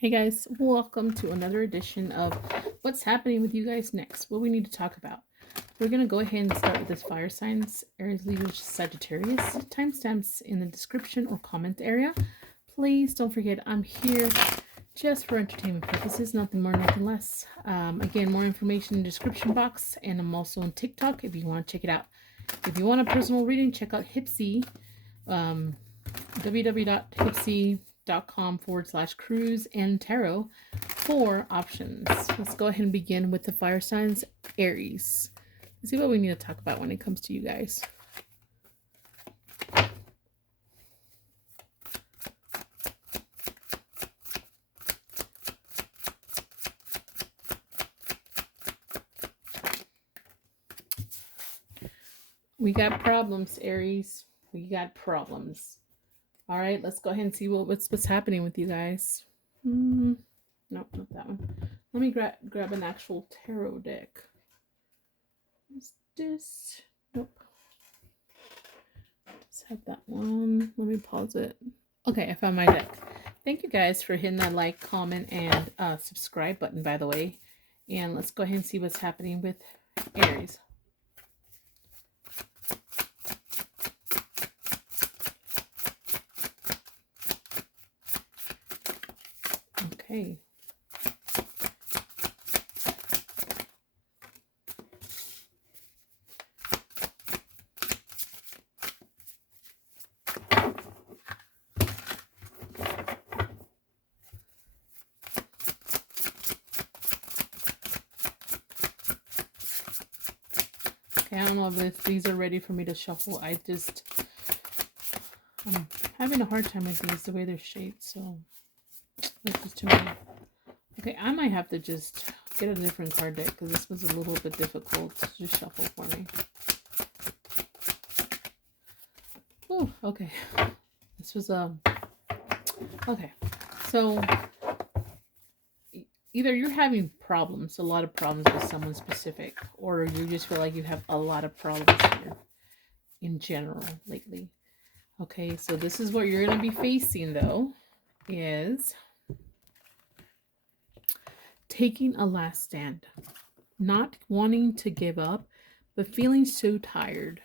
Hey guys, welcome to another edition of What's Happening with You Guys Next, what we need to talk about. We're going to go ahead and start with this fire signs, Aries, Libra, Sagittarius. Timestamps in the description or comment area. Please don't forget I'm here just for entertainment purposes, nothing more, nothing less. Again, more information in the description box, and I'm also on TikTok if you want to check it out. If you want a personal reading, check out Hipsy, www.hipsy.com/cruise and tarot for options. Let's go ahead and begin with the fire signs, Aries. Let's see what we need to talk about when it comes to you guys. We got problems, Aries. We got problems. All right, let's go ahead and see what's happening with you guys. Nope, not that one. Let me grab an actual tarot deck. Is this? Nope. Just have that one. Let me pause it. Okay, I found my deck. Thank you guys for hitting that like, comment, and subscribe button, by the way. And let's go ahead and see what's happening with Aries. Okay. I don't know if these are ready for me to shuffle. I'm having a hard time with these, the way they're shaped, so that's just too many. Okay, I might have to just get a different card deck because this was a little bit difficult to just shuffle for me. Oh, okay. This was okay. So either you're having problems, a lot of problems with someone specific, or you just feel like you have a lot of problems here in general lately. Okay, so this is what you're going to be facing, though, is taking a last stand. Not wanting to give up, but feeling so tired.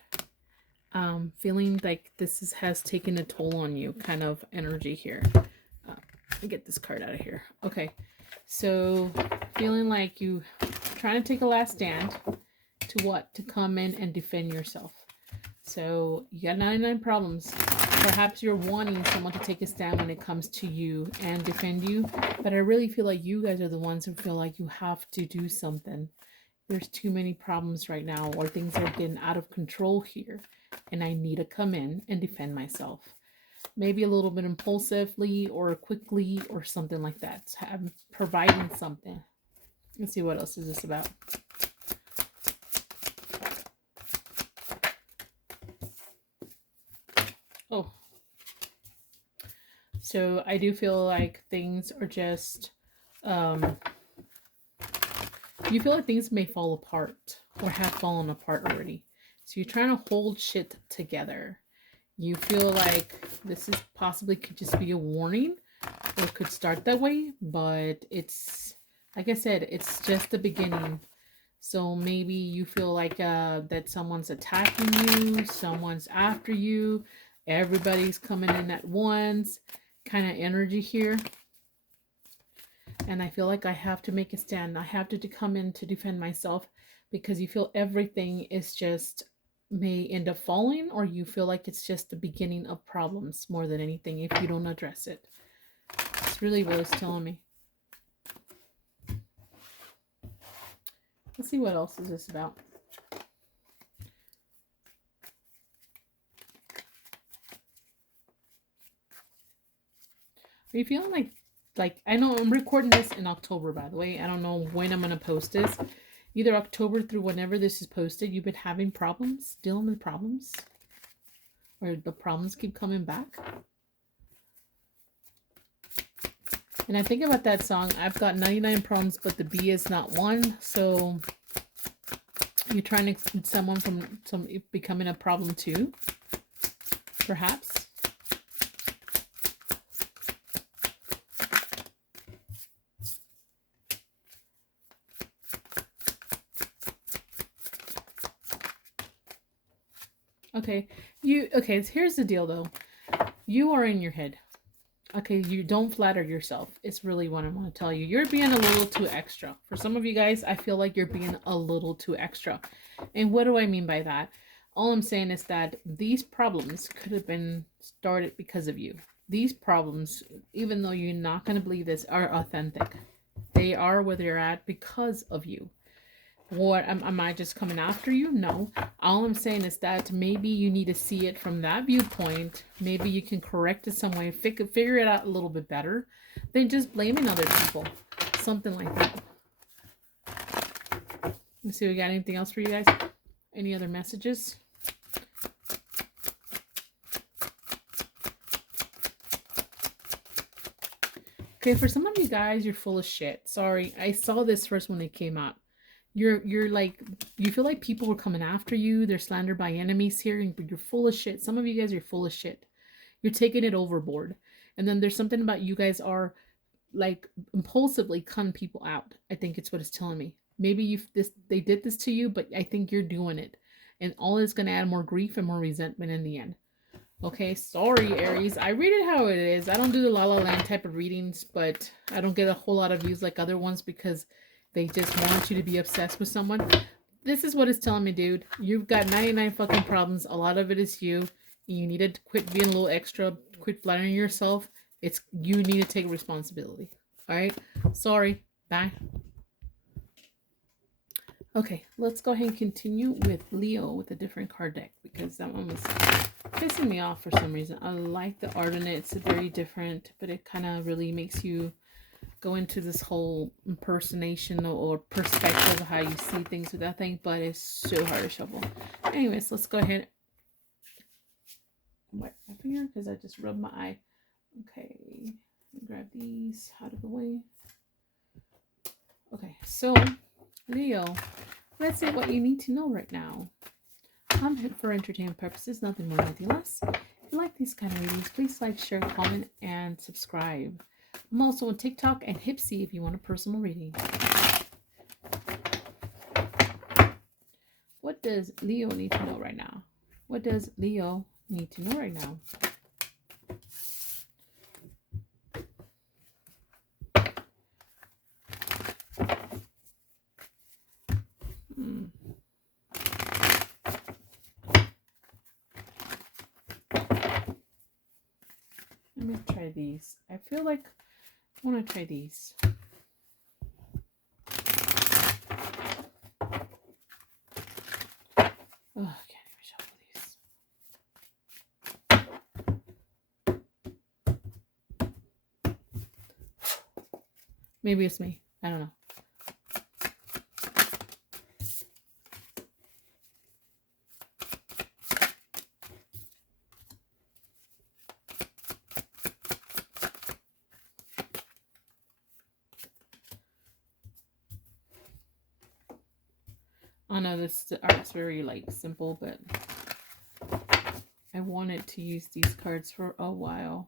Feeling like this has taken a toll on you, kind of energy here. Let me get this card out of here. Okay, so feeling like you trying to take a last stand to what? To come in and defend yourself. So you got 99 problems. Perhaps you're wanting someone to take a stand when it comes to you and defend you, but I really feel like you guys are the ones who feel like you have to do something. There's too many problems right now, or things are getting out of control here, and I need to come in and defend myself. Maybe a little bit impulsively or quickly or something like that. I'm providing something. Let's see, what else is this about? Oh. So I do feel like things are just, you feel like things may fall apart or have fallen apart already. So you're trying to hold shit together. You feel like this is possibly could just be a warning, or could start that way, but it's, like I said, it's just the beginning. So maybe you feel like that someone's attacking you, someone's after you, everybody's coming in at once, kind of energy here. And I feel like I have to make a stand. I have to come in to defend myself, because you feel everything is just may end up falling, or you feel like it's just the beginning of problems more than anything if you don't address it. It's really what it's telling me. Let's see, what else is this about? Are you feeling like I know I'm recording this in October, by the way. I don't know when I'm gonna post this. Either October through whenever this is posted, you've been having problems, dealing with problems, or the problems keep coming back. And I think about that song, I've got 99 problems, but the B is not one. So you're trying to exclude someone from becoming a problem too, perhaps. Okay. Okay, here's the deal though. You are in your head. Okay, you don't flatter yourself. It's really what I want to tell you. You're being a little too extra. For some of you guys, I feel like you're being a little too extra. And what do I mean by that? All I'm saying is that these problems could have been started because of you. These problems, even though you're not going to believe this, are authentic. They are where they're at because of you. What am I just coming after you? No. All I'm saying is that maybe you need to see it from that viewpoint. Maybe you can correct it some way, figure it out a little bit better than just blaming other people. Something like that. Let's see, we got anything else for you guys? Any other messages? Okay, for some of you guys, you're full of shit. Sorry, I saw this first when it came out. You're like, you feel like people are coming after you. They're slandered by enemies here, but you're full of shit. Some of you guys are full of shit. You're taking it overboard. And then there's something about you guys are like impulsively cutting people out. I think it's what it's telling me. Maybe they did this to you, but I think you're doing it. And all is going to add more grief and more resentment in the end. Okay, sorry, Aries. I read it how it is. I don't do the La La Land type of readings, but I don't get a whole lot of views like other ones because they just want you to be obsessed with someone. This is what it's telling me, dude. You've got 99 fucking problems. A lot of it is you. You need to quit being a little extra. Quit flattering yourself. You need to take responsibility. All right? Sorry. Bye. Okay, let's go ahead and continue with Leo with a different card deck because that one was pissing me off for some reason. I like the art in it. It's very different, but it kind of really makes you go into this whole impersonation or perspective of how you see things with that thing, but it's so hard to shuffle. Anyways, let's go ahead and wipe my finger because I just rubbed my eye. Okay, grab these out of the way. Okay, so Leo, let's see what you need to know right now. I'm here for entertainment purposes, nothing more, nothing less. If you like these kind of readings, please like, share, comment, and subscribe. I'm also on TikTok and Hipsy if you want a personal reading. What does Leo need to know right now? What does Leo need to know right now? Let me try these. I feel like I want to try these. Oh, I can't even shuffle these. Maybe it's me. I don't know. I know this art's very like simple, but I wanted to use these cards for a while.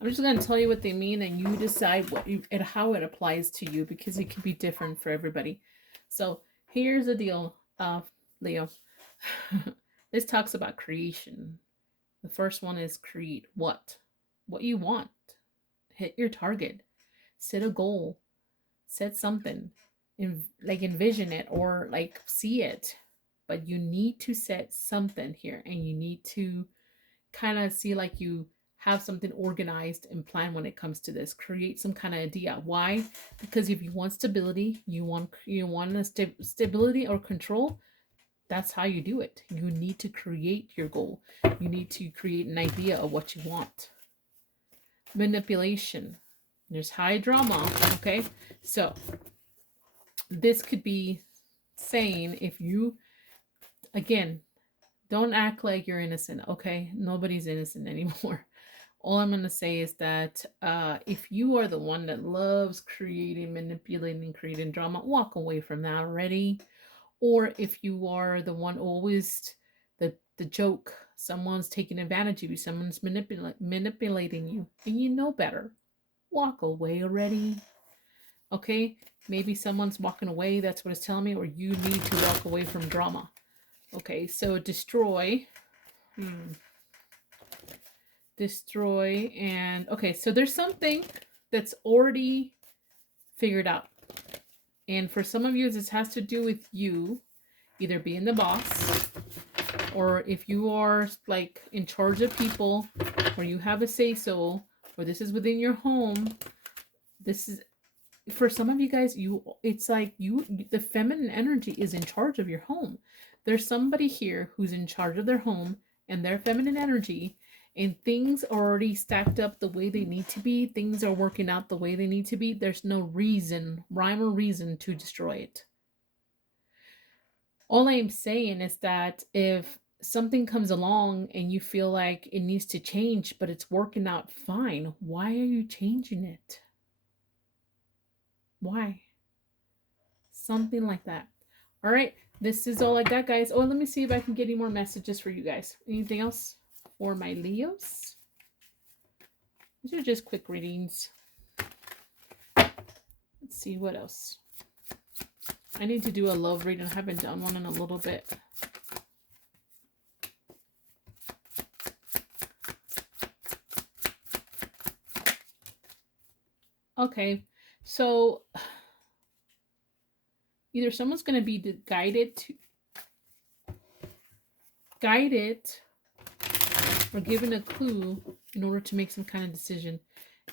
I'm just going to tell you what they mean and you decide and how it applies to you because it can be different for everybody. So here's the deal, Leo. This talks about creation. The first one is create what you want. Hit your target. Set a goal. Set something. Envision it or like see it. But you need to set something here and you need to kind of see like you have something organized and plan when it comes to this. Create some kind of idea. Why? Because if you want stability, you want stability or control, that's how you do it. You need to create your goal. You need to create an idea of what you want. Manipulation. There's high drama, okay? So this could be saying if you, again, don't act like you're innocent, okay? Nobody's innocent anymore. All I'm going to say is that if you are the one that loves creating, manipulating, creating drama, walk away from that already. Or if you are the one always the joke, someone's taking advantage of you, someone's manipulating you, and you know better, walk away already. Okay, maybe someone's walking away, that's what it's telling me, or you need to walk away from drama. Okay, so destroy. Destroy. And okay, so there's something that's already figured out. And for some of you, this has to do with you either being the boss, or if you are like in charge of people, or you have a say-so, or this is within your home. This is for some of you guys, it's like the feminine energy is in charge of your home. There's somebody here who's in charge of their home and their feminine energy, and things are already stacked up the way they need to be. Things are working out the way they need to be. There's no reason, rhyme or reason to destroy it. All I'm saying is that if something comes along and you feel like it needs to change, but it's working out fine, why are you changing it? Why? Something like that. All right, this is all I got, guys. Oh, let me see if I can get any more messages for you guys. Anything else for my Leos? These are just quick readings. Let's see what else. I need to do a love reading. I haven't done one in a little bit. Okay, so either someone's going to be guided or given a clue in order to make some kind of decision.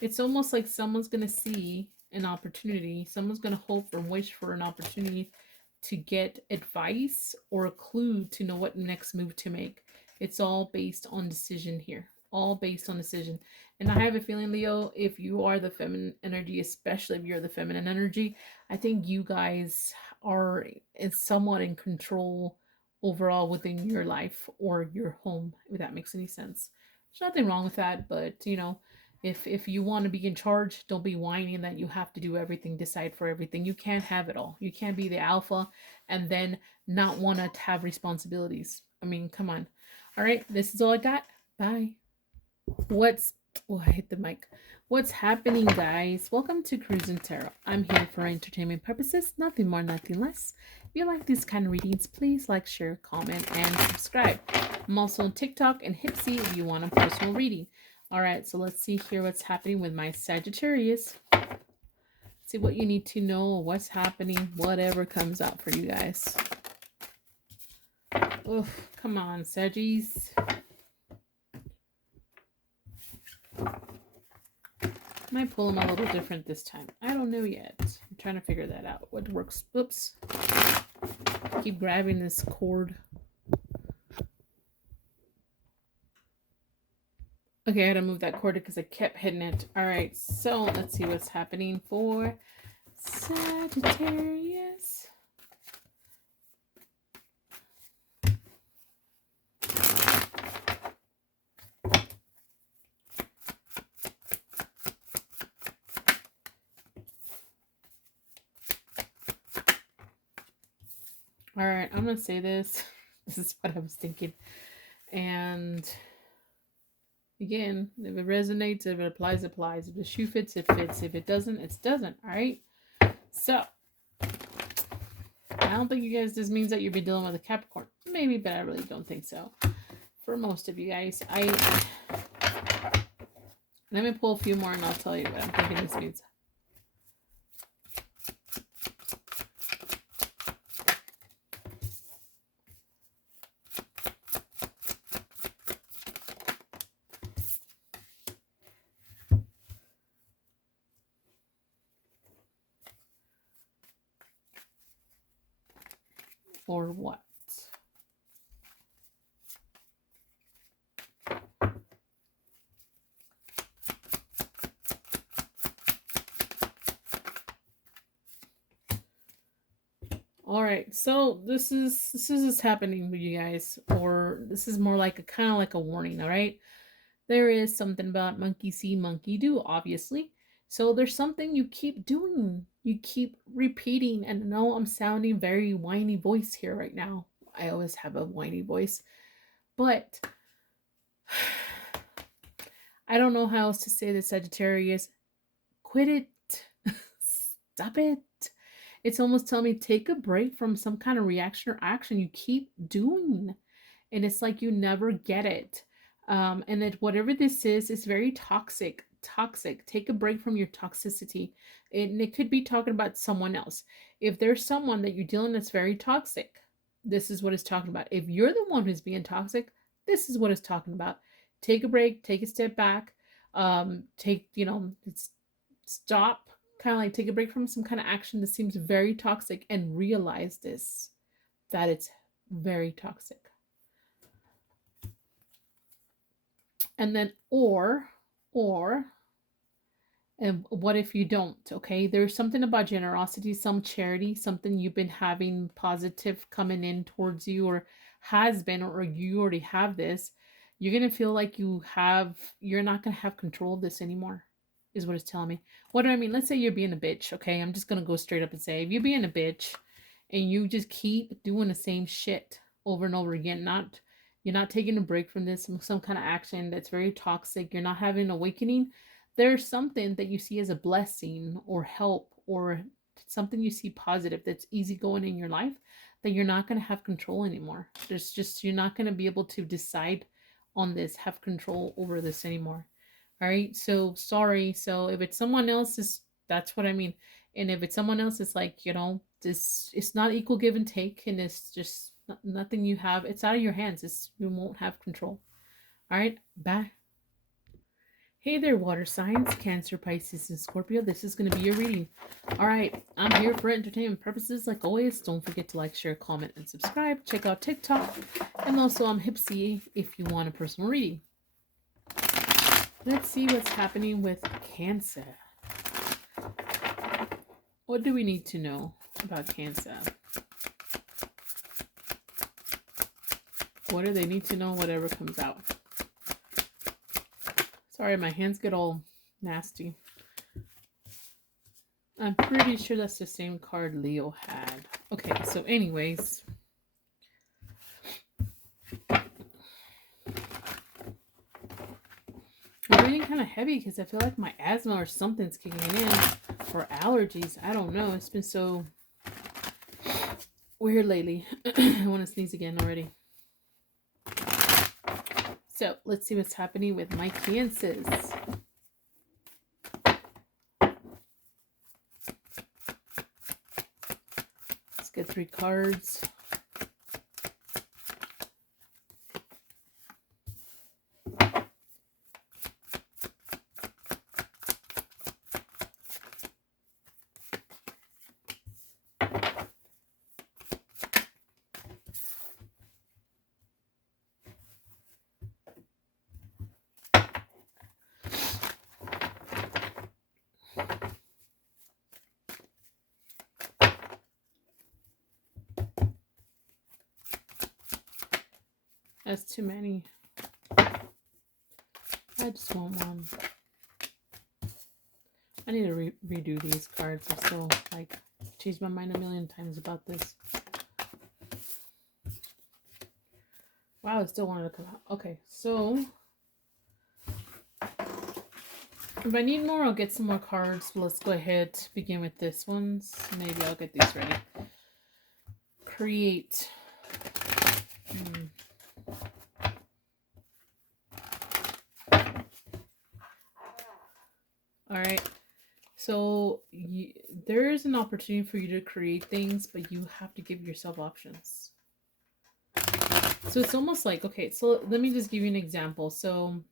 It's almost like someone's going to see an opportunity. Someone's going to hope or wish for an opportunity to get advice or a clue to know what next move to make. It's all based on decision here. All based on decision. And I have a feeling, Leo, if you are the feminine energy, especially if you're the feminine energy, I think you guys are somewhat in control overall within your life or your home, if that makes any sense. There's nothing wrong with that, but you know, if you want to be in charge, don't be whining that you have to do everything, decide for everything. You can't have it all. You can't be the alpha and then not want to have responsibilities. I mean, come on. All right, this is all I got. Bye. I hit the mic. What's happening, guys? Welcome to Cruise and Tarot. I'm here for entertainment purposes, nothing more, nothing less. If you like these kind of readings, please like, share, comment, and subscribe. I'm also on TikTok and Hipsy if you want a personal reading. All right, so let's see here what's happening with my Sagittarius. See what you need to know, what's happening, whatever comes out for you guys. Oh, come on, Saggies. Might pull them a little different this time. I don't know yet. I'm trying to figure that out. What works? Oops. Keep grabbing this cord. Okay, I had to move that cord because I kept hitting it. All right, so let's see what's happening for Sagittarius. All right, I'm going to say this. This is what I was thinking. And again, if it resonates, if it applies, it applies. If the shoe fits, it fits. If it doesn't, it doesn't. All right. So I don't think you guys, this means that you'll be dealing with a Capricorn. Maybe, but I really don't think so. For most of you guys, let me pull a few more and I'll tell you what I'm thinking this means. Or what? All right, so this is happening with you guys, or this is more like a kind of like a warning. All right, There is something about monkey see, monkey do, obviously. So there's something you keep doing. You keep repeating. And no, I'm sounding very whiny voice here right now. I always have a whiny voice. But I don't know how else to say this, Sagittarius. Quit it. Stop it. It's almost telling me take a break from some kind of reaction or action you keep doing. And it's like you never get it. And that whatever this is very toxic. Toxic. Take a break from your toxicity. And it could be talking about someone else. If there's someone that you're dealing that's very toxic, this is what it's talking about. If you're the one who's being toxic, this is what it's talking about. Take a break, take a step back, stop, kind of like take a break from some kind of action that seems very toxic and realize this, that it's very toxic. And then, and what if you don't? Okay, there's something about generosity, some charity, something you've been having positive coming in towards you, or has been, or you already have this. You're gonna feel like you're not gonna have control of this anymore, is what it's telling me. What do I mean? Let's say you're being a bitch, okay? I'm just gonna go straight up and say, if you're being a bitch and you just keep doing the same shit over and over again, you're not taking a break from this, some kind of action that's very toxic, you're not having an awakening, there's something that you see as a blessing or help or something you see positive that's easy going in your life, that you're not going to have control anymore. You're not going to be able to decide on this, have control over this anymore. All right. So sorry. So if it's someone else's, that's what I mean. And if it's someone else, it's like, this, it's not equal give and take. And it's just nothing you have. It's out of your hands. You won't have control. All right. Bye. Hey there, water signs, Cancer, Pisces, and Scorpio. This is going to be your reading. All right, I'm here for entertainment purposes. Like always, don't forget to like, share, comment, and subscribe. Check out TikTok. And also, I'm Hipsy if you want a personal reading. Let's see what's happening with Cancer. What do we need to know about Cancer? What do they need to know? Whatever comes out. Sorry, my hands get all nasty. I'm pretty sure that's the same card Leo had. Okay, so anyways. I'm getting kind of heavy because I feel like my asthma or something's kicking in. Or allergies. I don't know. It's been so weird lately. I want to sneeze again already. So let's see what's happening with my Cancers. Let's get 3 cards. That's too many. I just want one. I need to redo these cards. I still changed my mind a million times about this. Wow, I still wanted to come out. Okay, so if I need more, I'll get some more cards. Let's go ahead to begin with this ones. Maybe I'll get these ready. Create. All right. So there is an opportunity for you to create things, but you have to give yourself options. So it's almost like, okay, so let me just give you an example. So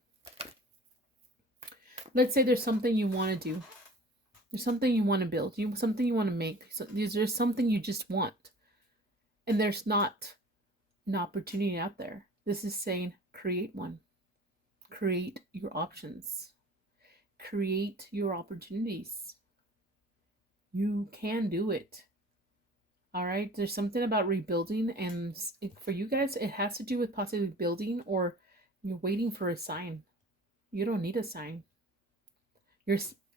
let's say there's something you want to do. There's something you want to build. Something you want to make. So there's something you just want. And there's not an opportunity out there. This is saying create one. Create your options. Create your opportunities. You can do it. All right. There's something about rebuilding, and for you guys, it has to do with possibly building, or you're waiting for a sign. You don't need a sign.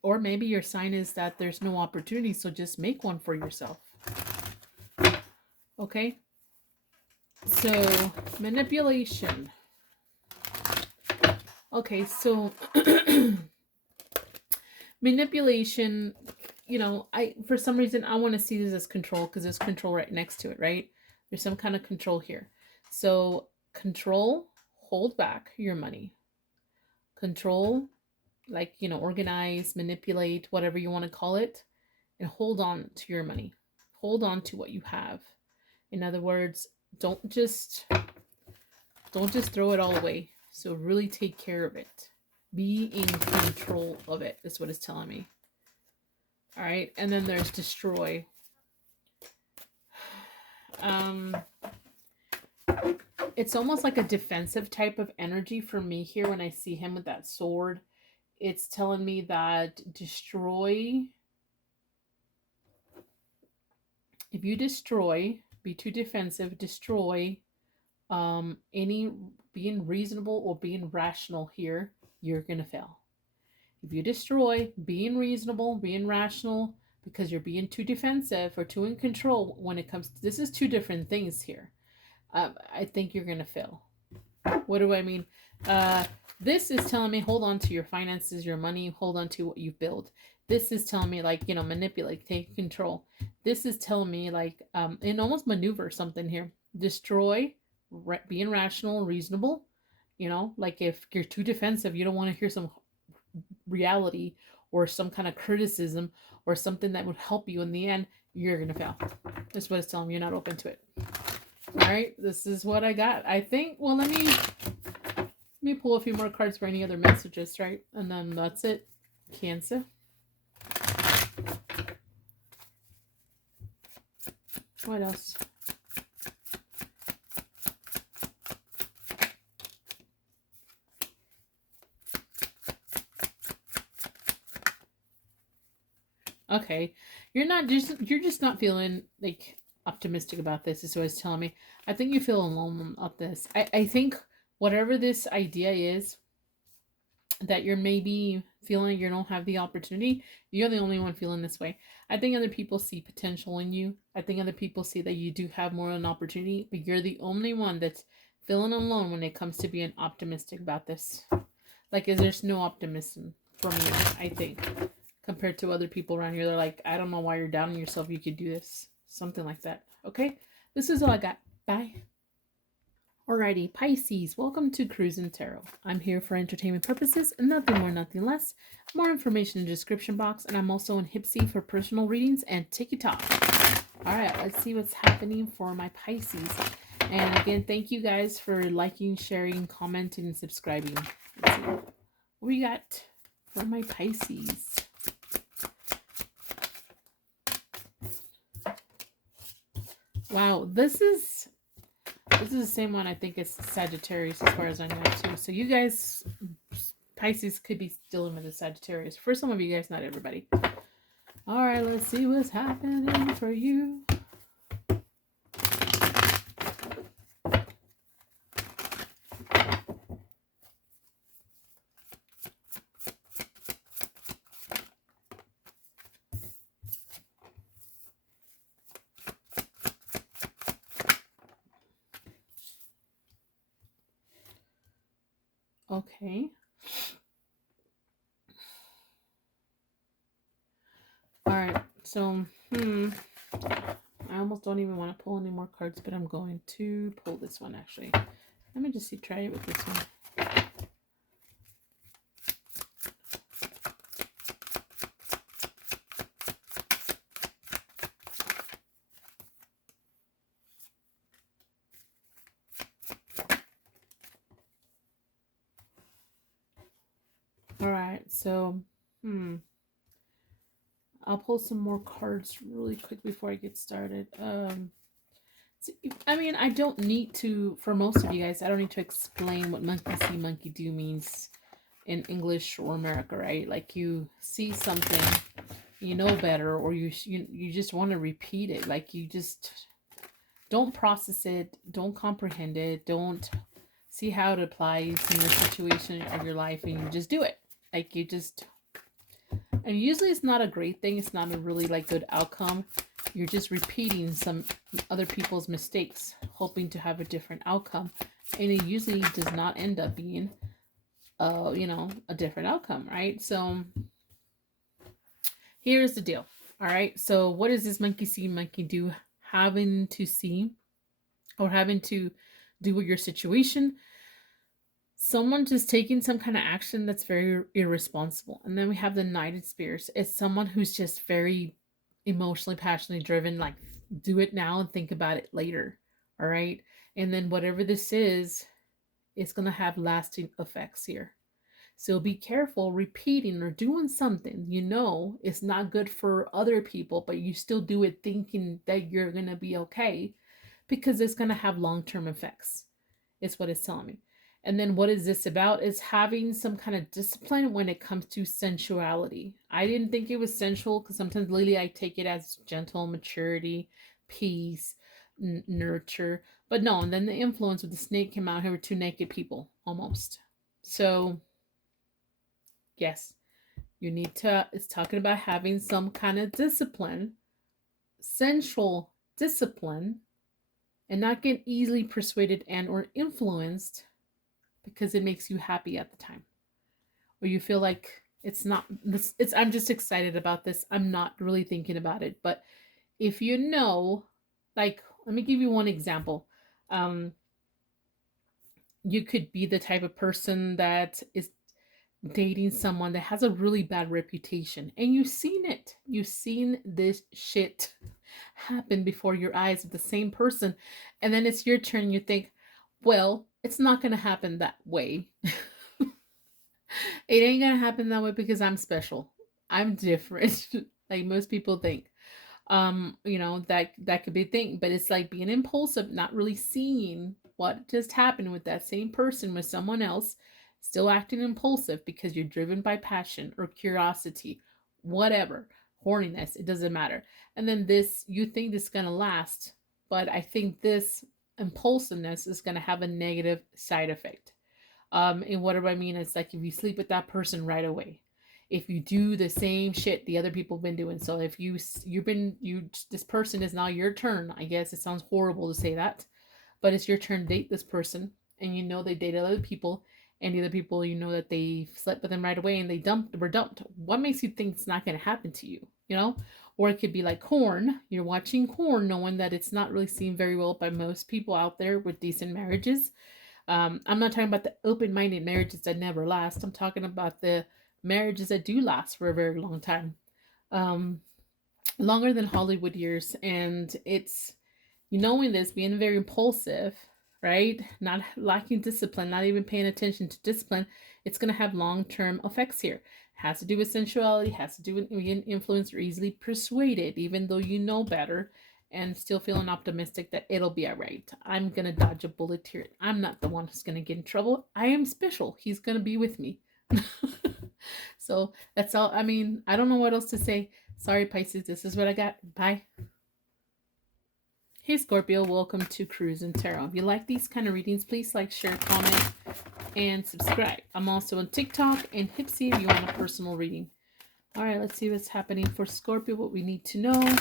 Or maybe your sign is that there's no opportunity, so just make one for yourself. Okay? So, manipulation. Okay, so manipulation, you know, for some reason I want to see this as control because there's control right next to it, right? There's some kind of control here. So, control, hold back your money. Control, like, you know, organize, manipulate, whatever you want to call it, and hold on to your money. Hold on to what you have. In other words, don't just throw it all away. So really take care of it. Be in control of it, is what it's telling me. All right, and then there's destroy. It's almost like a defensive type of energy for me here when I see him with that sword. It's telling me that destroy. If you destroy, be too defensive, destroy any being reasonable or being rational here, you're going to fail. If you destroy being reasonable, being rational, because you're being too defensive or too in control when it comes to, this is two different things here. I think you're going to fail. What do I mean? This is telling me hold on to your finances, your money, hold on to what you build. This is telling me, like, you know, manipulate, take control. This is telling me, like, and almost maneuver something here. Destroy, being rational, reasonable. You know, like if you're too defensive, you don't want to hear some reality or some kind of criticism or something that would help you in the end, you're going to fail. That's what it's telling me. You're not open to it. All right, this is what I got. I think, well, let me pull a few more cards for any other messages, right? And then that's it. Cancer. What else? Okay, you're just not feeling like optimistic about this, is what it's telling me. I think you feel alone about this. I think whatever this idea is that you're maybe feeling you don't have the opportunity, you're the only one feeling this way. I think other people see potential in you. I think other people see that you do have more of an opportunity, but you're the only one that's feeling alone when it comes to being optimistic about this. Like, there's no optimism from you, I think, compared to other people around here. They're like, I don't know why you're doubting yourself. You could do this. Something like that. Okay? This is all I got. Bye. Alrighty, Pisces, welcome to Cruisin' Tarot. I'm here for entertainment purposes and nothing more, nothing less. More information in the description box, and I'm also on Hipsy for personal readings and TikTok. Alright, let's see what's happening for my Pisces. And again, thank you guys for liking, sharing, commenting, and subscribing. Let's see what we got for my Pisces. Wow, this is the same one. I think it's Sagittarius as far as I know too. So you guys, Pisces, could be dealing with the Sagittarius. For some of you guys, not everybody. All right, let's see what's happening for you. Okay. All right. So, I almost don't even want to pull any more cards, but I'm going to pull this one actually. Let me just try it with this one. All right. So, I'll pull some more cards really quick before I get started. I mean, I don't need to, for most of you guys, I don't need to explain what monkey see, monkey do means in English or America, right? Like, you see something, you know better, or you just want to repeat it. Like, you just don't process it, don't comprehend it, don't see how it applies in your situation of your life, and you just do it. Like you just, and usually it's not a great thing. It's not a really like good outcome. You're just repeating some other people's mistakes, hoping to have a different outcome. And it usually does not end up being, you know, a different outcome, right? So here's the deal. All right. So what does this monkey see, monkey do? Having to see or having to do with your situation. Someone just taking some kind of action that's very irresponsible. And then we have the Knight of Spears. It's someone who's just very emotionally, passionately driven, like do it now and think about it later. All right. And then whatever this is, it's going to have lasting effects here. So be careful repeating or doing something you know it's not good for other people, but you still do it thinking that you're going to be okay because it's going to have long-term effects. It's what it's telling me. And then what is this about? Is having some kind of discipline when it comes to sensuality. I didn't think it was sensual because sometimes lately I take it as gentle, maturity, peace, nurture. But no, and then the influence with the snake came out here with two naked people almost. So yes, you need to, it's talking about having some kind of discipline, sensual discipline, and not get easily persuaded and or influenced because it makes you happy at the time. Or you feel like it's not this, it's I'm just excited about this. I'm not really thinking about it. But if you know, like let me give you one example. You could be the type of person that is dating someone that has a really bad reputation and you've seen it. You've seen this shit happen before your eyes with the same person. And then it's your turn. And you think, well, it's not going to happen that way. It ain't going to happen that way because I'm special. I'm different. Like most people think. You know, that could be a thing, but it's like being impulsive, not really seeing what just happened with that same person with someone else, still acting impulsive because you're driven by passion or curiosity, whatever, horniness, it doesn't matter. And then this, you think this is going to last, but I think this impulsiveness is going to have a negative side effect. And what do I mean? It's like if you sleep with that person right away, if you do the same shit the other people have been doing. So if this person is now your turn. I guess it sounds horrible to say that, but it's your turn to date this person, and you know they dated other people, and the other people, you know that they slept with them right away and they were dumped. What makes you think it's not going to happen to you? You know, or it could be like Corn. You're watching Corn, knowing that it's not really seen very well by most people out there with decent marriages. I'm not talking about the open-minded marriages that never last. I'm talking about the marriages that do last for a very long time, um, longer than Hollywood years. And it's, you knowing this, being very impulsive, right? Not lacking discipline, not even paying attention to discipline. It's going to have long-term effects here. It has to do with sensuality, has to do with being influenced or easily persuaded, even though you know better, and still feeling optimistic that it'll be all right. I'm going to dodge a bullet here. I'm not the one who's going to get in trouble. I am special. He's going to be with me. So that's all. I mean, I don't know what else to say. Sorry, Pisces. This is what I got. Bye. Hey, Scorpio. Welcome to Cruise and Tarot. If you like these kind of readings, please like, share, comment, and subscribe. I'm also on TikTok and Hipsy if you want a personal reading. All right, let's see what's happening for Scorpio, what we need to know.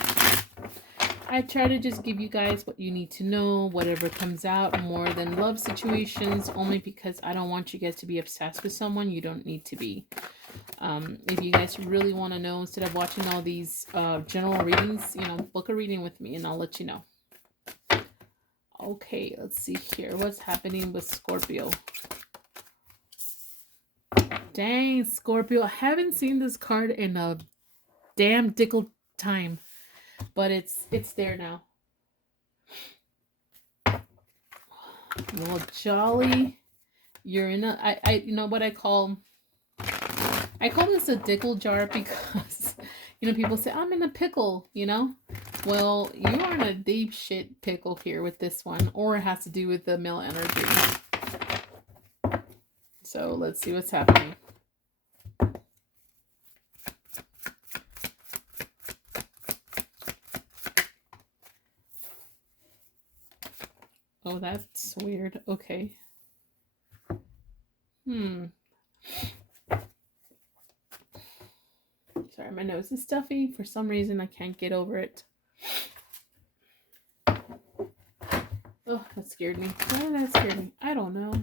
I try to just give you guys what you need to know, whatever comes out, more than love situations, only because I don't want you guys to be obsessed with someone you don't need to be. If you guys really want to know, instead of watching all these general readings, you know, book a reading with me and I'll let you know. Okay, let's see here. What's happening with Scorpio? Dang, Scorpio. I haven't seen this card in a damn dickle time. But it's there now. Well, jolly. You're in a, I you know what I call this a dickle jar because, you know, people say, I'm in a pickle, you know? Well, you are in a deep shit pickle here with this one, or it has to do with the male energy. So let's see what's happening. Oh, that's weird. Okay. Sorry, my nose is stuffy. For some reason, I can't get over it. Oh, that scared me. Why did that scare me? I don't know.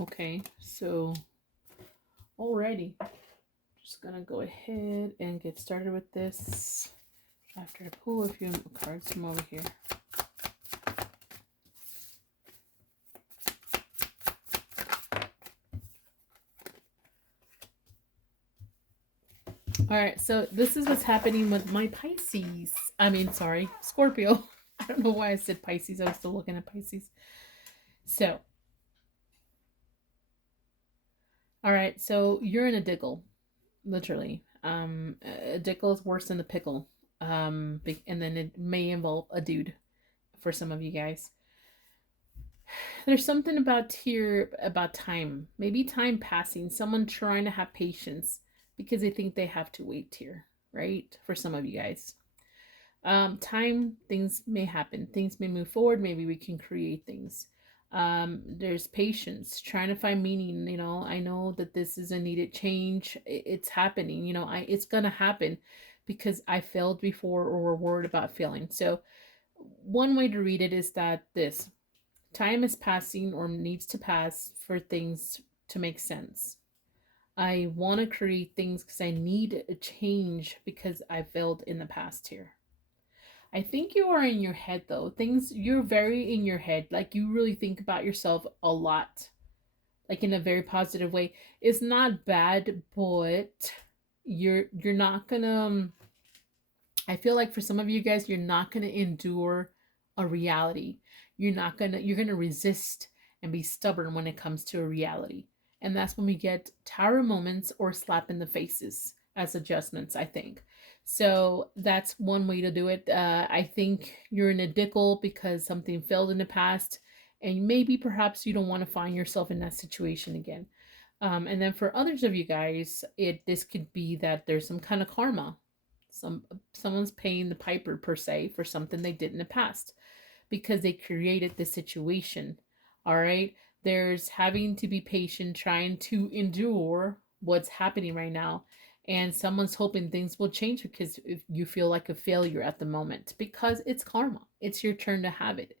Okay, so alrighty. Just gonna go ahead and get started with this after I pull a few cards from over here. Alright, so this is what's happening with my Pisces. Scorpio. I don't know why I said Pisces. I was still looking at Pisces. So, alright, so you're in a diggle, literally. A diggle is worse than the pickle. And then it may involve a dude for some of you guys. There's something about here about time. Maybe time passing. Someone trying to have patience because they think they have to wait here, right? For some of you guys. Time, things may happen. Things may move forward. Maybe we can create things. There's patience, trying to find meaning. You know, I know that this is a needed change. It's happening. You know, it's going to happen because I failed before or were worried about failing. So one way to read it is that this time is passing or needs to pass for things to make sense. I want to create things because I need a change because I failed in the past here. I think you are in your head though. You're very in your head. Like you really think about yourself a lot. Like in a very positive way. It's not bad, but you're not gonna I feel like for some of you guys, you're not gonna endure a reality. You're gonna resist and be stubborn when it comes to a reality. And that's when we get tower moments or slap in the faces as adjustments, I think. So that's one way to do it. I think you're in a dickle because something failed in the past, and maybe perhaps you don't want to find yourself in that situation again. And then for others of you guys, this could be that there's some kind of karma. Someone's paying the piper per se for something they did in the past because they created the situation. All right. There's having to be patient, trying to endure what's happening right now. And someone's hoping things will change because if you feel like a failure at the moment, because it's karma. It's your turn to have it.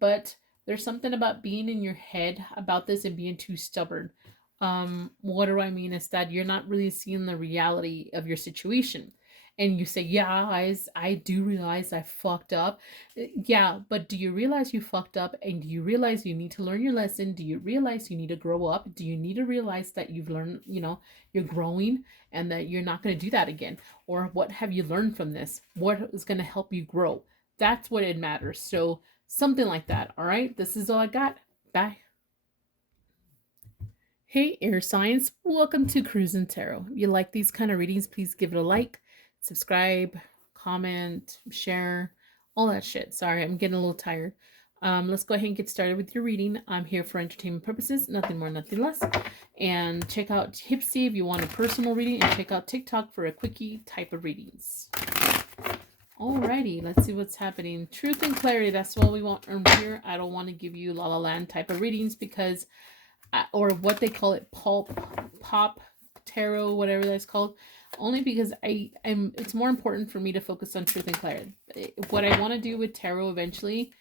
But there's something about being in your head about this and being too stubborn. What do I mean is that you're not really seeing the reality of your situation. And you say, yeah, I do realize I fucked up. Yeah, but do you realize you fucked up? And do you realize you need to learn your lesson? Do you realize you need to grow up? Do you need to realize that you've learned, you're growing and that you're not going to do that again? Or what have you learned from this? What is going to help you grow? That's what it matters. So something like that. All right. This is all I got. Bye. Hey, air signs. Welcome to Cruisin' Tarot. If you like these kind of readings, please give it a like, subscribe, comment, share, all that shit. Sorry, I'm getting a little tired. Let's go ahead and get started with your reading. I'm here for entertainment purposes, nothing more, nothing less. And check out Hipsy if you want a personal reading, and check out TikTok for a quickie type of readings. Alrighty, let's see what's happening. Truth and clarity, that's what we want here. I don't want to give you La La Land type of readings because, or what they call it, pop tarot, whatever that's called, only because it's more important for me to focus on truth and clarity. What I want to do with tarot eventually,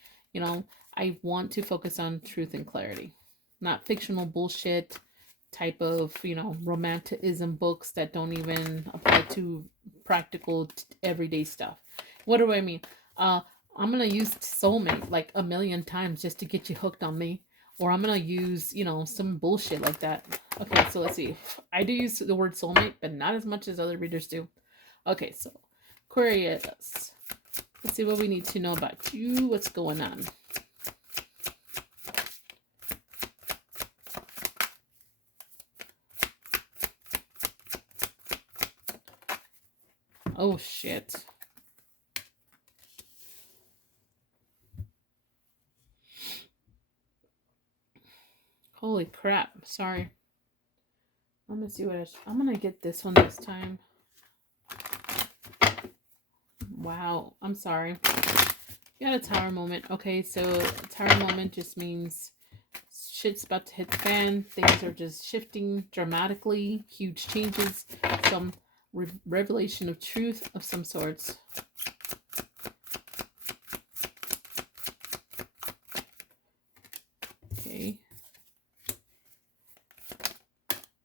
I want to focus on truth and clarity, not fictional bullshit type of, romanticism books that don't even apply to practical everyday stuff. What do I mean? I'm gonna use soulmate like a million times just to get you hooked on me, or I'm gonna use some bullshit like that. Okay, so let's see. I do use the word soulmate, but not as much as other readers do. Okay, so Aquarius, let's see what we need to know about you. What's going on? Oh shit. Holy crap. Sorry. I'm gonna see what I'm gonna get this one this time. Wow. I'm sorry. You got a tower moment. Okay, so tower moment just means shit's about to hit the fan. Things are just shifting dramatically. Huge changes. Some revelation of truth of some sorts. Okay.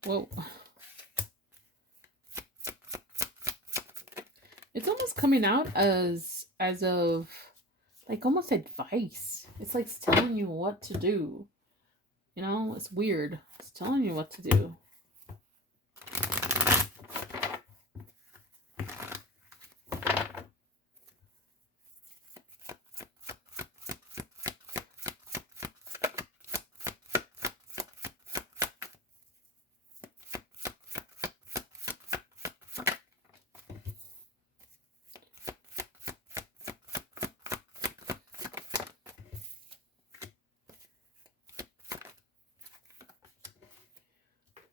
Whoa. It's almost coming out as of like almost advice. It's like it's telling you what to do. You know, it's weird. It's telling you what to do.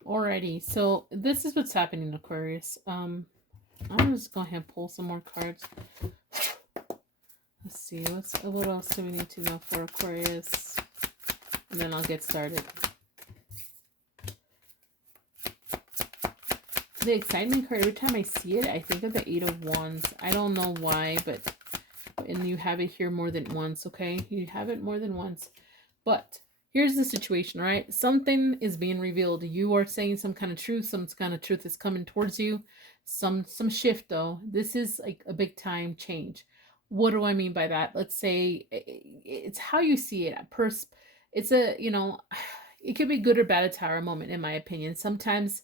Alrighty, so this is what's happening, Aquarius. I'm just go ahead and pull some more cards. Let's see, what else do we need to know for Aquarius? And then I'll get started. The excitement card, every time I see it, I think of the Eight of Wands. I don't know why, but and you have it here more than once, okay? You have it more than once. But here's the situation, right? Something is being revealed. You are saying some kind of truth. Some kind of truth is coming towards you. Some shift, though. This is like a big time change. What do I mean by that? Let's say it's how you see it. It's a, you know, it could be good or bad. A tower moment, in my opinion. Sometimes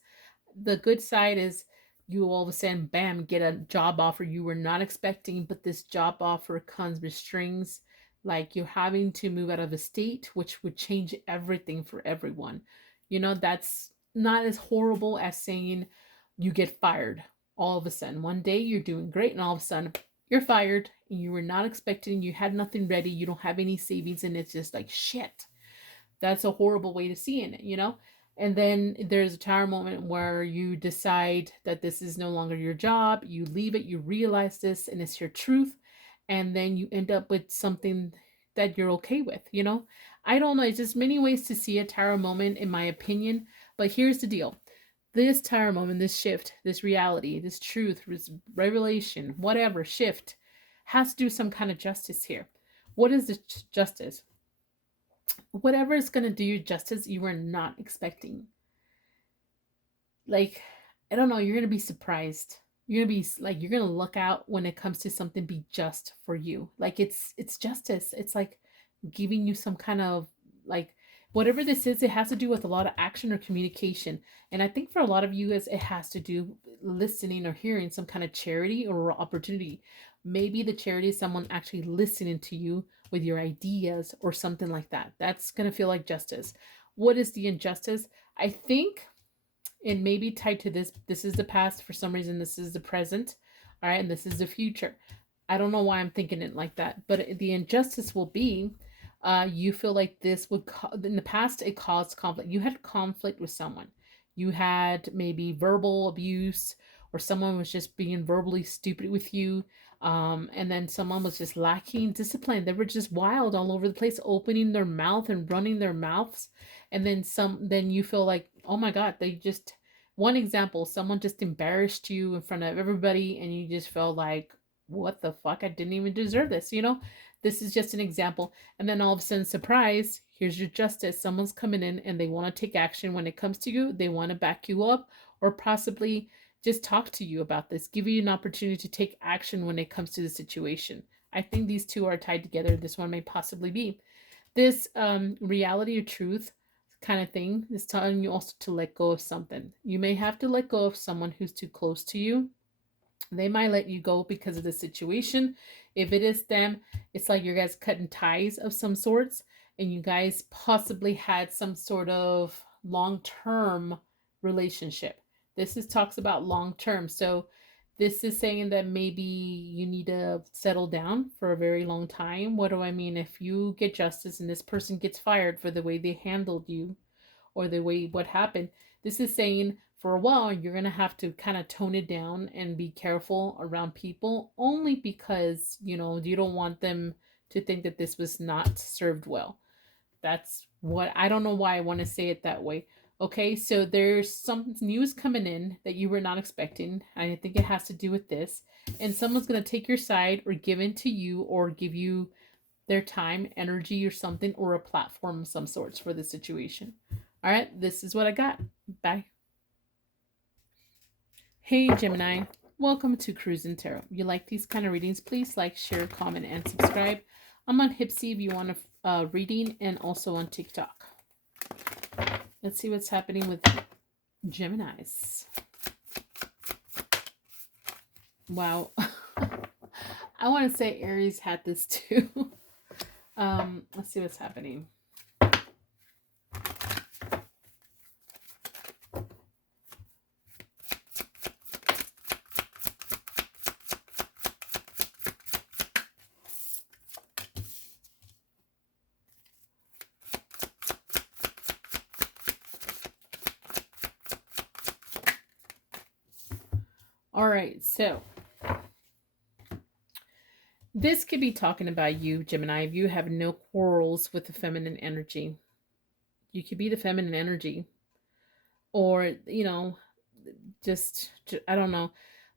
the good side is you all of a sudden, bam, get a job offer you were not expecting, but this job offer comes with strings, like you're having to move out of a state, which would change everything for everyone. You know, that's not as horrible as saying you get fired all of a sudden. One day you're doing great, and all of a sudden you're fired, and you were not expecting, you had nothing ready, you don't have any savings, and it's just like shit. That's a horrible way to see it, you know? And then there's a tower moment where you decide that this is no longer your job, you leave it, you realize this, and it's your truth, and then you end up with something that you're okay with, you know? I don't know, it's just many ways to see a tower moment, in my opinion, but here's the deal. This tower moment, this shift, this reality, this truth, this revelation, whatever shift, has to do some kind of justice here. What is the justice? Whatever is going to do you justice you were not expecting. Like, I don't know, you're going to be surprised. You're going to be like, you're going to look out when it comes to something be just for you. Like, it's justice. It's like giving you some kind of, like, whatever this is, it has to do with a lot of action or communication. And I think for a lot of you guys, it has to do listening or hearing some kind of charity or opportunity. Maybe the charity is someone actually listening to you with your ideas or something like that. That's going to feel like justice. What is the injustice? I think it may be tied to this. This is the past. For some reason, this is the present. All right. And this is the future. I don't know why I'm thinking it like that. But the injustice will be you feel like this would, in the past, it caused conflict. You had conflict with someone. You had maybe verbal abuse, or someone was just being verbally stupid with you. And then someone was just lacking discipline. They were just wild all over the place, opening their mouth and running their mouths. And then you feel like, oh my God, they just, one example, someone just embarrassed you in front of everybody, and you just felt like, what the fuck? I didn't even deserve this, you know? This is just an example. And then all of a sudden, surprise, here's your justice. Someone's coming in and they want to take action when it comes to you. They want to back you up, or possibly just talk to you about this, give you an opportunity to take action when it comes to the situation. I think these two are tied together. This one may possibly be. This reality or truth kind of thing is telling you also to let go of something. You may have to let go of someone who's too close to you. They might let you go because of the situation. If it is them, it's like you guys cutting ties of some sorts, and you guys possibly had some sort of long-term relationship. This is talks about long-term. So this is saying that maybe you need to settle down for a very long time. What do I mean? If you get justice and this person gets fired for the way they handled you, or the way what happened. This is saying for a while you're going to have to kind of tone it down and be careful around people, only because, you know, you don't want them to think that this was not served well. That's what, I don't know why I want to say it that way. Okay, so there's some news coming in that you were not expecting. I think it has to do with this. And someone's going to take your side or give in to you or give you their time, energy, or something, or a platform of some sorts for the situation. All right, this is what I got. Bye. Hey, Gemini. Welcome to Cruise and Tarot. If you like these kind of readings, please like, share, comment, and subscribe. I'm on Hipsy if you want a reading, and also on TikTok. Let's see what's happening with Geminis. Wow. I want to say Aries had this too. Let's see what's happening. All right, so this could be talking about you, Gemini, if you have no quarrels with the feminine energy. You could be the feminine energy. Or, you know, just I don't know.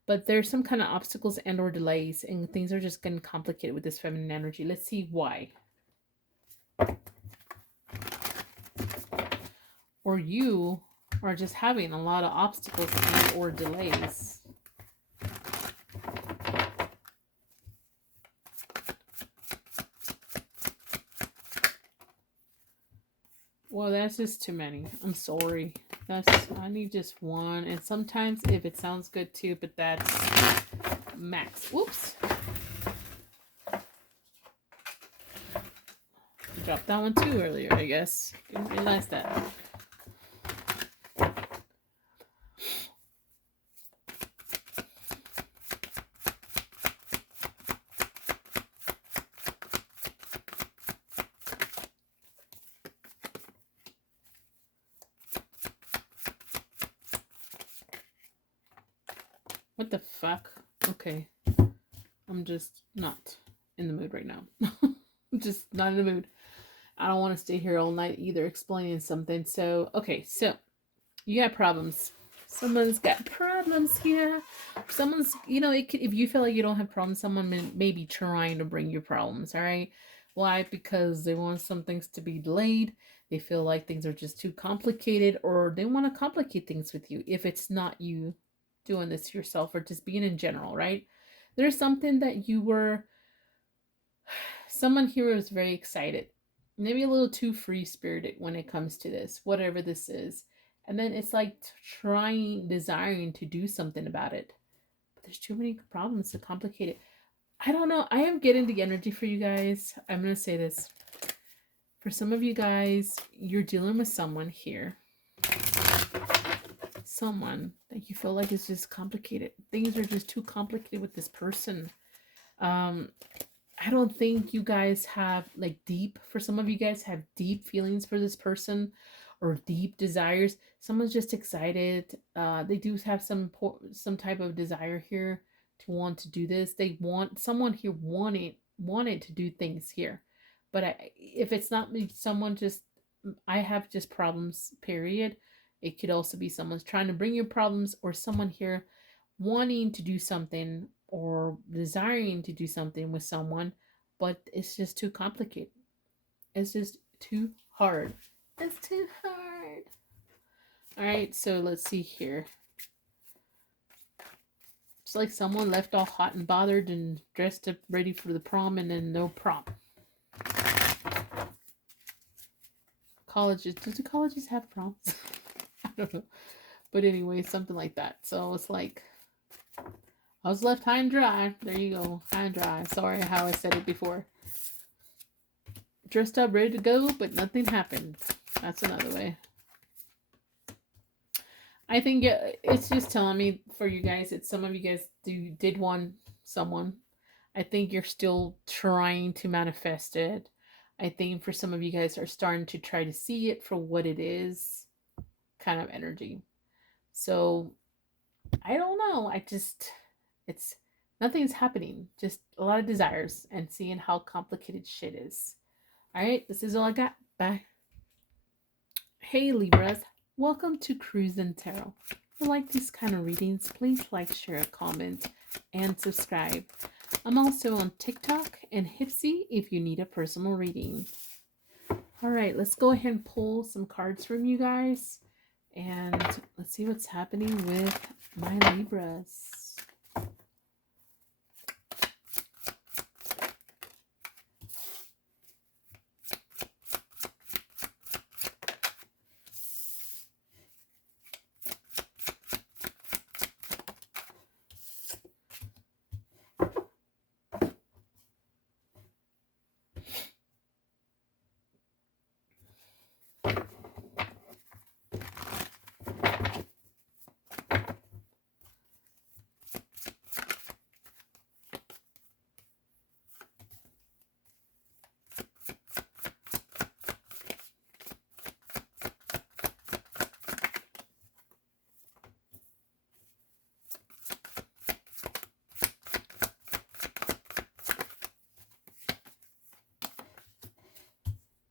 But there's some kind of obstacles and or delays, and things are just getting complicated with this feminine energy. Let's see why. Or you are just having a lot of obstacles and or delays. Well, that's just too many. I'm sorry. I need just one. And sometimes if it sounds good too, but that's max. Whoops. Dropped that one too earlier, I guess. Didn't realize that. What the fuck? Okay. I'm just not in the mood right now. I'm just not in the mood. I don't want to stay here all night either explaining something. So, okay. So, you got problems. Someone's got problems here. Someone's, you know, it could, if you feel like you don't have problems, someone may be trying to bring you problems, all right? Why? Because they want some things to be delayed. They feel like things are just too complicated, or they want to complicate things with you if it's not you doing this yourself, or just being in general, right? There's something that you were, someone here was very excited, maybe a little too free-spirited when it comes to this, whatever this is. And then it's like desiring to do something about it. But there's too many problems to complicate it. I don't know. I am getting the energy for you guys. I'm going to say this. For some of you guys, you're dealing with someone here. Someone that you feel like is just complicated. Things are just too complicated with this person. I don't think you guys have like deep, for some of you guys have deep feelings for this person or deep desires. Someone's just excited. They do have some type of desire here to want to do this. They want, someone here wanted to do things here. But if it's not me, someone just, I have just problems, period. It could also be someone's trying to bring you problems, or someone here wanting to do something or desiring to do something with someone, but it's just too complicated. It's just too hard. It's too hard. All right, so let's see here. It's like someone left all hot and bothered and dressed up ready for the prom, and then no prom. Colleges, do the colleges have proms? I don't know. But anyway, something like that. So it's like, I was left high and dry. There you go. High and dry. Sorry how I said it before. Dressed up, ready to go, but nothing happened. That's another way. I think it's just telling me for you guys, it's some of you guys did want someone. I think you're still trying to manifest it. I think for some of you guys are starting to try to see it for what it is. kind of energy. So I don't know. It's nothing's happening. Just a lot of desires and seeing how complicated shit is. All right, this is all I got. Bye. Hey Libras, welcome to Cruise and Tarot. If you like these kind of readings, please like, share, comment, and subscribe. I'm also on TikTok and Hipsy if you need a personal reading. All right, let's go ahead and pull some cards from you guys. And let's see what's happening with my Libras.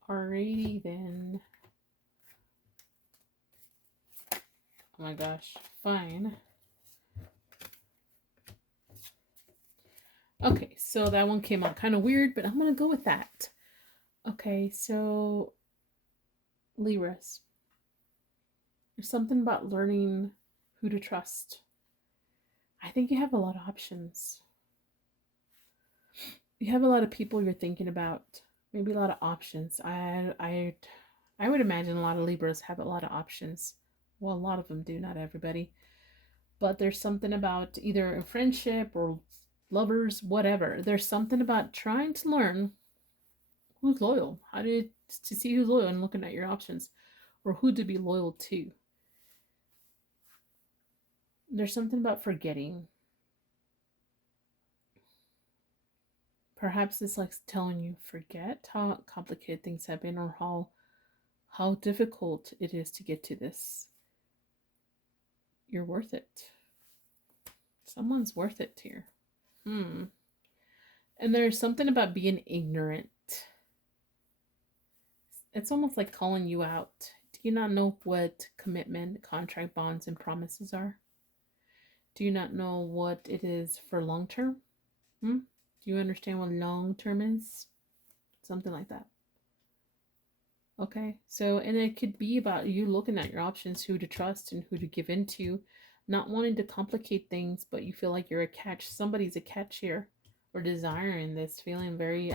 Alrighty then. Oh my gosh, fine. Okay, so that one came out kind of weird, but I'm going to go with that. Okay, so Libras. There's something about learning who to trust. I think you have a lot of options. You have a lot of people you're thinking about. Maybe a lot of options. I would imagine a lot of Libras have a lot of options. Well, a lot of them do, not everybody. But there's something about either a friendship or lovers, whatever. There's something about trying to learn who's loyal. To see who's loyal and looking at your options, or who to be loyal to. There's something about forgetting. Perhaps it's like telling you forget how complicated things have been, or how difficult it is to get to this. You're worth it. Someone's worth it here. And there's something about being ignorant. It's almost like calling you out. Do you not know what commitment, contract, bonds, and promises are? Do you not know what it is for long term? Do you understand what long term is? Something like that. Okay, so, and it could be about you looking at your options, who to trust and who to give into, not wanting to complicate things, but you feel like you're a catch. Somebody's a catch here, or desiring this, feeling very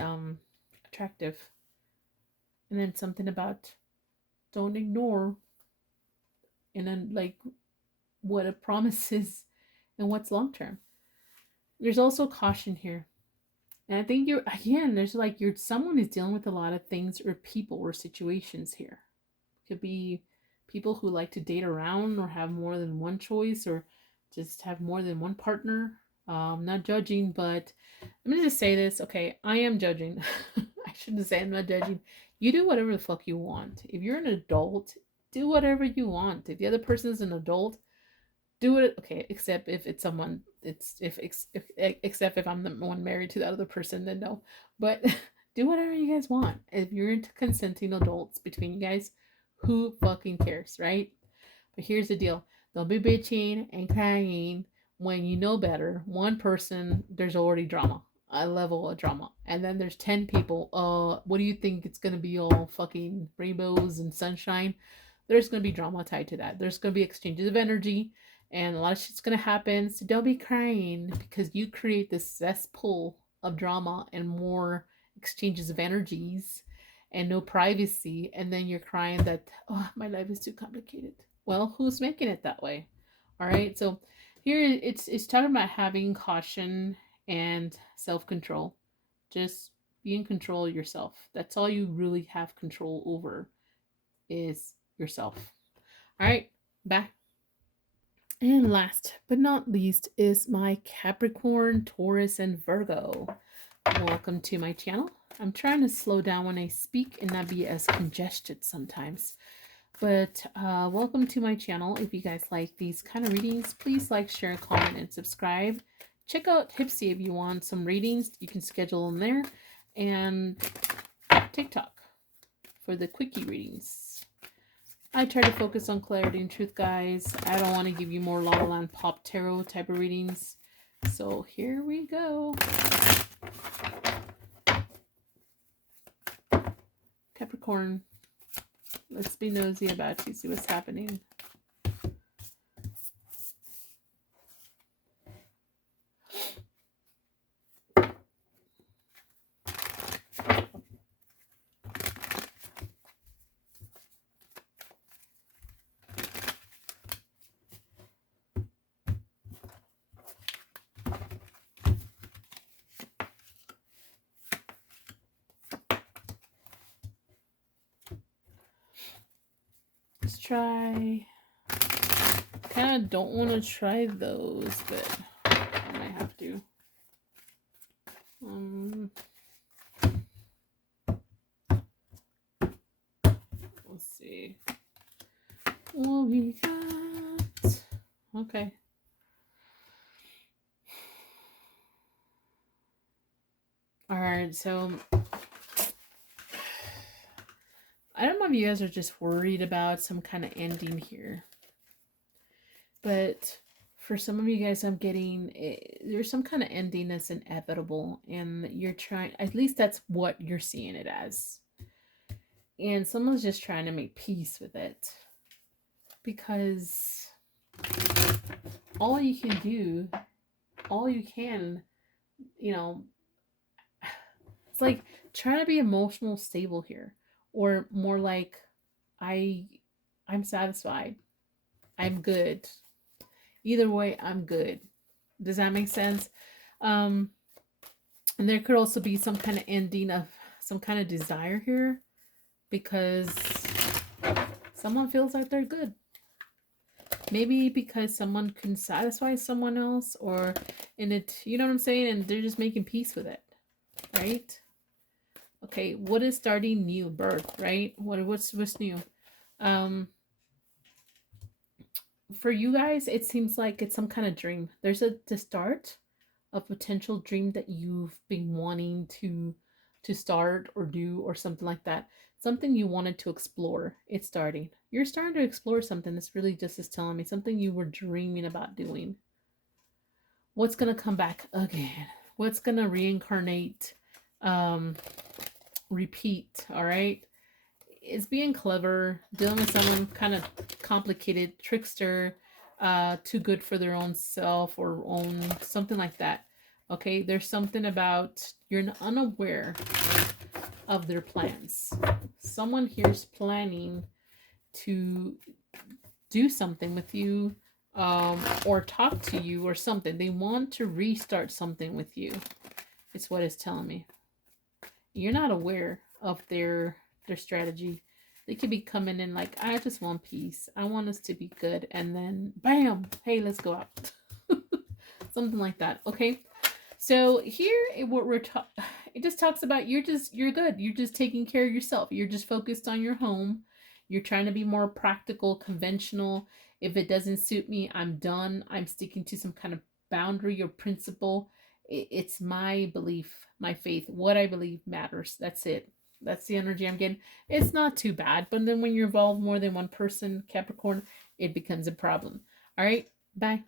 attractive. And then something about don't ignore, and then like what a promise is and what's long term. There's also caution here. And I think there's like someone is dealing with a lot of things or people or situations here. Could be people who like to date around or have more than one choice, or just have more than one partner. Not judging, but I'm going to just say this. Okay, I am judging. I shouldn't say I'm not judging. You do whatever the fuck you want. If you're an adult, do whatever you want. If the other person is an adult, do it. Okay, except if it's someone, except if I'm the one married to that other person, then no. But do whatever you guys want. If you're into consenting adults between you guys, who fucking cares, right? But here's the deal. Don't be bitching and crying when you know better. One person, there's already drama. A level of drama. And then there's 10 people. What do you think it's gonna be, all fucking rainbows and sunshine? There's gonna be drama tied to that. There's gonna be exchanges of energy, and a lot of shit's gonna happen. So don't be crying because you create this cesspool of drama and more exchanges of energies and no privacy, and then you're crying that, oh, my life is too complicated. Well, who's making it that way? All right, so here it's talking about having caution and self-control. Just be in control of yourself. That's all you really have control over, is yourself. All right, bye. And last but not least is my Capricorn, Taurus, and Virgo. Welcome to my channel. I'm trying to slow down when I speak and not be as congested sometimes. But welcome to my channel. If you guys like these kind of readings, please like, share, comment, and subscribe. Check out Hipsy if you want some readings. You can schedule them there. And TikTok for the quickie readings. I try to focus on clarity and truth, guys. I don't want to give you more La La Land Pop Tarot type of readings. So here we go. Capricorn. Let's be nosy about you, see what's happening. Let's try. Kind of don't want to try those, but I might have to. Let's see. What we got? Okay. All right, so I don't know if you guys are just worried about some kind of ending here. But for some of you guys, I'm getting, there's some kind of ending that's inevitable. And you're trying, at least that's what you're seeing it as. And someone's just trying to make peace with it. Because all you can do, all you can, you know, it's like trying to be emotional stable here. Or more like, I'm satisfied. I'm good. Either way, I'm good. Does that make sense? And there could also be some kind of ending of some kind of desire here. Because someone feels like they're good. Maybe because someone can satisfy someone else. Or in it, you know what I'm saying? And they're just making peace with it. Right? Okay, what is starting new? Birth, right? What's new? For you guys, it seems like it's some kind of dream. There's the start of potential dream that you've been wanting to start or do or something like that. Something you wanted to explore. It's starting. You're starting to explore something. This really just is telling me something you were dreaming about doing. What's gonna come back again? What's gonna reincarnate? Repeat, all right? It's being clever, dealing with someone kind of complicated, trickster, too good for their own self or own, something like that. Okay, there's something about you're unaware of their plans. Someone here's planning to do something with you, or talk to you or something. They want to restart something with you. It's what it's telling me. You're not aware of their strategy. They could be coming in like, I just want peace. I want us to be good. And then, bam, hey, let's go out. Something like that. Okay. So here, what it just talks about, you're good. You're just taking care of yourself. You're just focused on your home. You're trying to be more practical, conventional. If it doesn't suit me, I'm done. I'm sticking to some kind of boundary or principle. It's my belief, my faith, what I believe matters. That's it. That's the energy I'm getting. It's not too bad, but then when you involve more than one person, Capricorn, it becomes a problem. All right, bye.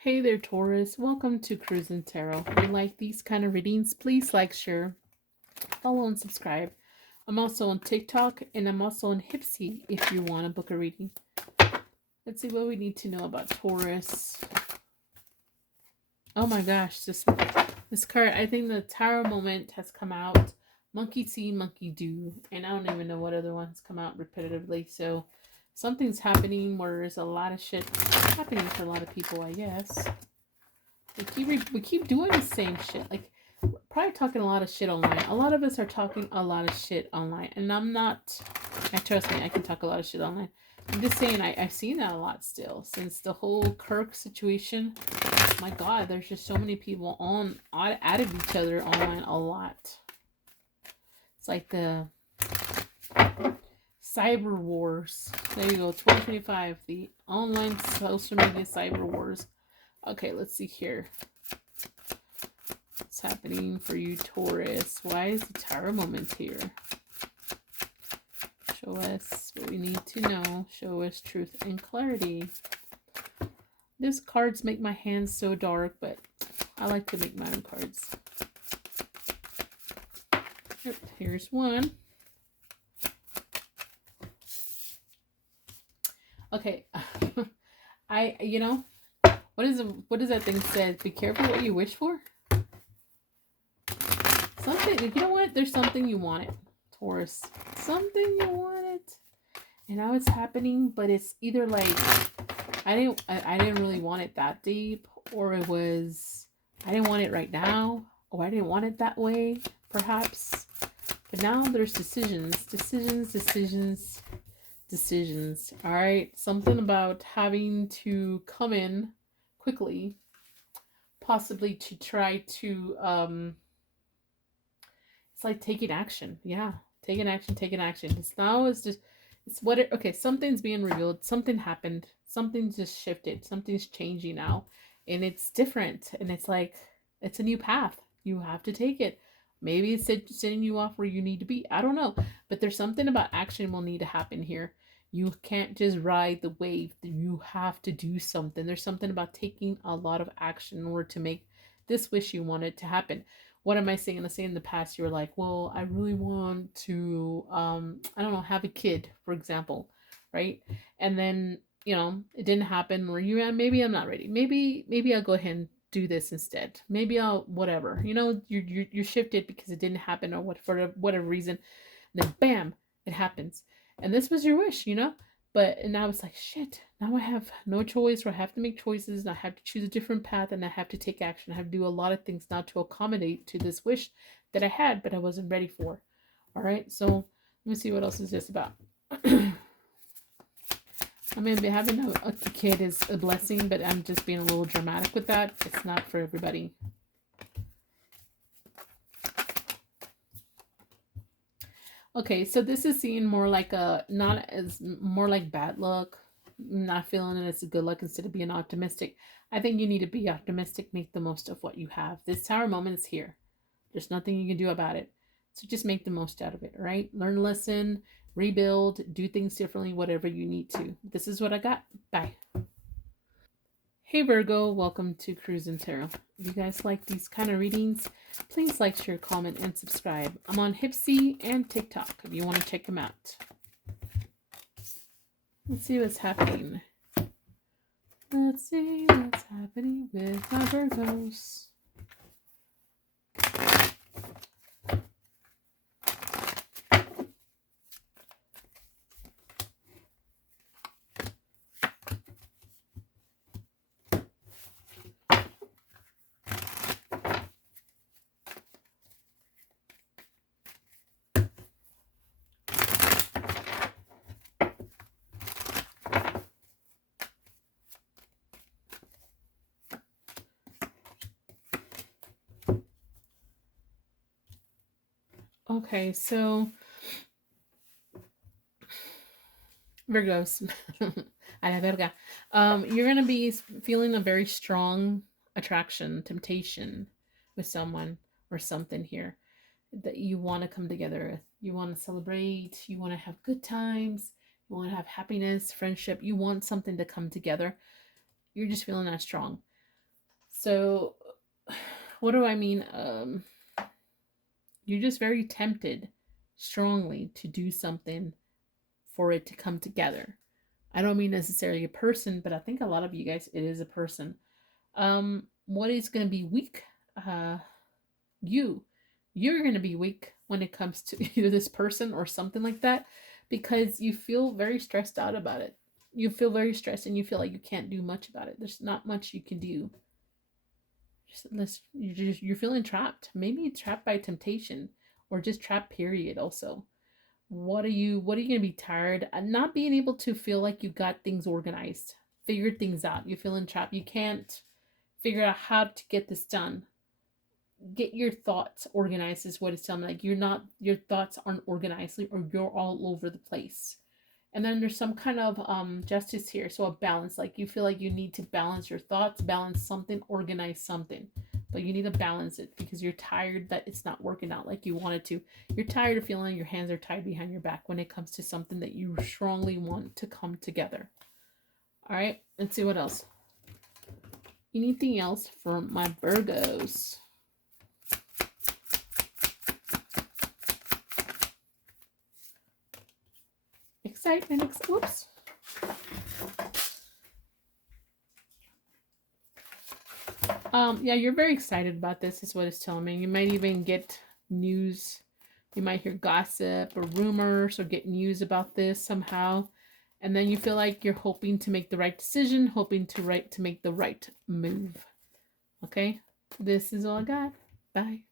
Hey there, Taurus. Welcome to Cruising Tarot. If you like these kind of readings, please like, share, follow, and subscribe. I'm also on TikTok, and I'm also on Hipsy if you want to book a reading. Let's see what we need to know about Taurus. Oh my gosh, this card, I think the Tower moment has come out. Monkey see, monkey do. And I don't even know what other ones come out repetitively. So something's happening where there's a lot of shit happening for a lot of people, I guess. We keep doing the same shit. Like, we're probably talking a lot of shit online. A lot of us are talking a lot of shit online. And I'm not, trust me, I can talk a lot of shit online. I'm just saying, I've seen that a lot still. Since the whole Kirk situation, my God, there's just so many people at each other online a lot. It's like the Cyber wars. There you go. 2025. The online social media cyber wars. Okay, let's see here. What's happening for you, Taurus? Why is the Tower moment here? Show us what we need to know. Show us truth and clarity. These cards make my hands so dark, but I like to make my own cards. Here's one. Okay. What does that thing say? Be careful what you wish for? Something, you know what? There's something you wanted, Taurus. Something you wanted. And now it's happening, but it's either like I didn't really want it that deep, or it was I didn't want it right now, or I didn't want it that way, perhaps. But now there's decisions. All right, something about having to come in quickly, possibly to try to it's like taking action. Yeah, taking action. Okay, something's being revealed, something happened, something just shifted, something's changing now, and it's different, and it's like it's a new path. You have to take it. Maybe it's sending you off where you need to be. I don't know, but there's something about action will need to happen here. You can't just ride the wave. You have to do something. There's something about taking a lot of action in order to make this wish you wanted to happen. What am I saying? Let's say in the past you were like, well, I really want to, I don't know, have a kid, for example, right? And then, it didn't happen, or maybe I'm not ready. Maybe I'll go ahead and do this instead. Maybe I'll, whatever, you shifted because it didn't happen, or what, for whatever reason. And then bam, it happens. And this was your wish, But now it's like, shit, now I have no choice, or I have to make choices, and I have to choose a different path, and I have to take action. I have to do a lot of things now to accommodate to this wish that I had, but I wasn't ready for. All right, so let me see what else is this about. I mean, having a kid is a blessing, but I'm just being a little dramatic with that. It's not for everybody. Okay, so this is seen more like more like bad luck. Not feeling it as good luck instead of being optimistic. I think you need to be optimistic, make the most of what you have. This Tower moment is here. There's nothing you can do about it. So just make the most out of it, right? Learn a lesson, rebuild, do things differently, whatever you need to. This is what I got. Bye. Hey Virgo, welcome to Cruise and Tarot. If you guys like these kind of readings, please like, share, comment, and subscribe. I'm on Hipsy and TikTok if you want to check them out. Let's see what's happening. Let's see what's happening with my Virgos. Okay, so Virgos, a la verga. You're gonna be feeling a very strong attraction, temptation with someone or something here that you want to come together with. You want to celebrate. You want to have good times. You want to have happiness, friendship. You want something to come together. You're just feeling that strong. So, what do I mean? You're just very tempted strongly to do something for it to come together. I don't mean necessarily a person, but I think a lot of you guys, it is a person. What is going to be weak? You're going to be weak when it comes to either this person or something like that, because you feel very stressed out about it. You feel very stressed, and you feel like you can't do much about it. There's not much you can do. You're feeling trapped. Maybe trapped by temptation, or just trapped. Period. Also, what are you going to be tired? Not being able to feel like you got things organized, figured things out. You're feeling trapped. You can't figure out how to get this done. get your thoughts organized is what it's telling me. Like your thoughts aren't organized, or you're all over the place. And then there's some kind of justice here, so a balance. Like you feel like you need to balance your thoughts, balance something, organize something, but you need to balance it because you're tired that it's not working out like you wanted to. You're tired of feeling your hands are tied behind your back when it comes to something that you strongly want to come together. All right, let's see what else. Anything else for my Virgos? Excitement. Oops. Yeah, you're very excited about this, is what it's telling me. You might even get news. You might hear gossip or rumors or get news about this somehow. And then you feel like you're hoping to make the right decision, hoping to make the right move. Okay? This is all I got. Bye.